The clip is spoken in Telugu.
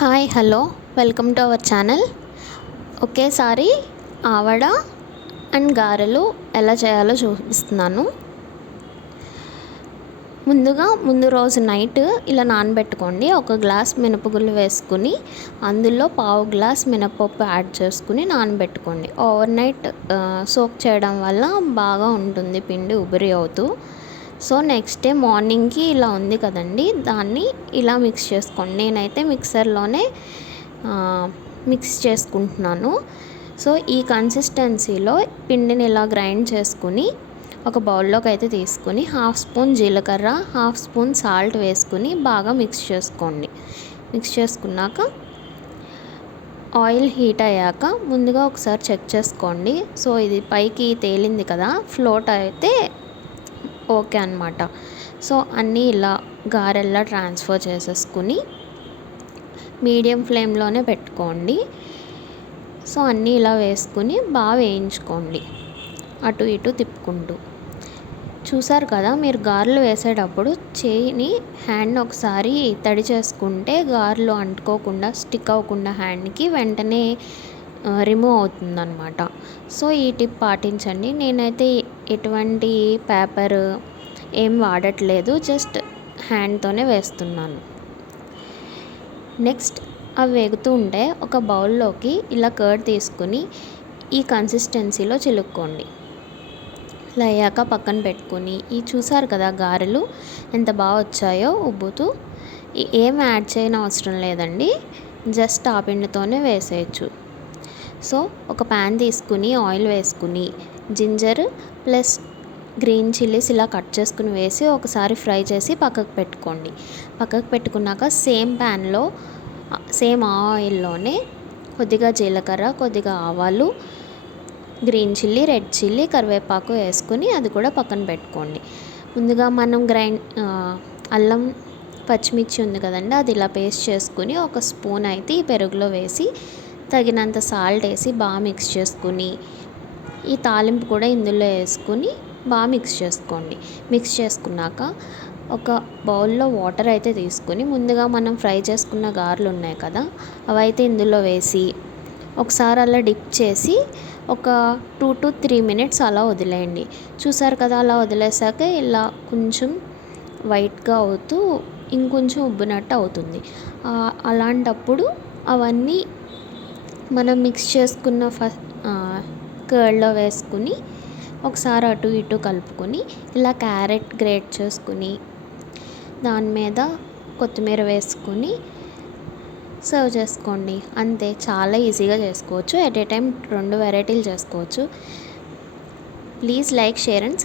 Hi hello welcome to our channel. ఒకేసారి ఆవడ అండ్ గారెలు ఎలా చేయాలో చూపిస్తున్నాను. ముందు రోజు నైట్ ఇలా నానబెట్టుకోండి. ఒక గ్లాస్ మినపగుళ్ళు వేసుకుని అందులో పావు గ్లాస్ మినపప్పు యాడ్ చేసుకుని నానబెట్టుకోండి. ఓవర్ నైట్ సోక్ చేయడం వల్ల బాగా ఉంటుంది పిండి ఉబిరి అవుతూ. సో నెక్స్ట్ డే మార్నింగ్కి ఇలా ఉంది కదండి, దాన్ని ఇలా మిక్స్ చేసుకోండి. నేనైతే మిక్సర్లోనే మిక్స్ చేసుకుంటున్నాను. సో ఈ కన్సిస్టెన్సీలో పిండిని ఇలా గ్రైండ్ చేసుకుని ఒక బౌల్లోకి అయితే తీసుకుని హాఫ్ స్పూన్ జీలకర్ర, హాఫ్ స్పూన్ సాల్ట్ వేసుకుని బాగా మిక్స్ చేసుకోండి. మిక్స్ చేసుకున్నాక ఆయిల్ హీట్ అయ్యాక ముందుగా ఒకసారి చెక్ చేసుకోండి. సో ఇది పైకి తేలింది కదా, ఫ్లోట్ అయితే ఓకే అనమాట. సో అన్నీ ఇలా గారెల్లా ట్రాన్స్ఫర్ చేసేసుకుని మీడియం ఫ్లేమ్లోనే పెట్టుకోండి. సో అన్నీ ఇలా వేసుకుని బాగా వేయించుకోండి, అటు ఇటు తిప్పుకుంటూ. చూసారు కదా, మీరు గారెలు వేసేటప్పుడు చేయిని హ్యాండ్ ఒకసారి తడి చేసుకుంటే గారెలు అంటుకోకుండా స్టిక్ అవ్వకుండా హ్యాండ్కి వెంటనే రిమూవ్ అవుతుందన్నమాట. సో ఈ టిప్ పాటించండి. నేనైతే ఎటువంటి పేపర్ ఏం వాడట్లేదు, జస్ట్ హ్యాండ్తోనే వేస్తున్నాను. నెక్స్ట్ అవి వేగుతూ ఉంటే ఒక బౌల్లోకి ఇలా కర్డ్ తీసుకుని ఈ కన్సిస్టెన్సీలో చిలుక్కోండి. ఇలా అయ్యాక పక్కన పెట్టుకుని ఈ చూసారు కదా గారెలు ఎంత బాగా వచ్చాయో ఉబ్బుతూ. ఏం యాడ్ చేయని అవసరం లేదండి, జస్ట్ ఆ పిండితోనే వేసేయచ్చు. సో ఒక ప్యాన్ తీసుకుని ఆయిల్ వేసుకుని జింజర్ ప్లస్ గ్రీన్ చిల్లీస్ ఇలా కట్ చేసుకుని వేసి ఒకసారి ఫ్రై చేసి పక్కకు పెట్టుకోండి. పక్కకు పెట్టుకున్నాక సేమ్ ప్యాన్లో సేమ్ ఆయిల్లోనే కొద్దిగా జీలకర్ర, కొద్దిగా ఆవాలు, గ్రీన్ చిల్లీ, రెడ్ చిల్లీ, కరివేపాకు వేసుకుని అది కూడా పక్కన పెట్టుకోండి. ముందుగా మనం అల్లం పచ్చిమిర్చి ఉంది కదండి, అది ఇలా పేస్ట్ చేసుకుని ఒక స్పూన్ అయితే ఈ పెరుగులో వేసి తగినంత సాల్ట్ వేసి బాగా మిక్స్ చేసుకుని ఈ తాలింపు కూడా ఇందులో వేసుకుని బాగా మిక్స్ చేసుకోండి. మిక్స్ చేసుకున్నాక ఒక బౌల్లో వాటర్ అయితే తీసుకుని ముందుగా మనం ఫ్రై చేసుకున్న గారెలు ఉన్నాయి కదా, అవైతే ఇందులో వేసి ఒకసారి అలా డిప్ చేసి ఒక 2 to 3 minutes అలా వదిలేయండి. చూసారు కదా, అలా వదిలేసాక ఇలా కొంచెం వైట్గా అవుతూ ఇంకొంచెం ఉబ్బినట్టు అవుతుంది. అలాంటప్పుడు అవన్నీ మనం మిక్స్ చేసుకున్న కర్డ్లో వేసుకుని ఒకసారి అటు ఇటు కలుపుకొని ఇలా క్యారెట్ గ్రేట్ చేసుకుని దాని మీద కొత్తిమీర వేసుకుని సర్వ్ చేసుకోండి. అంతే, చాలా ఈజీగా చేసుకోవచ్చు. ఎట్ ఏ టైం 2 వెరైటీలు చేసుకోవచ్చు. Please like, share and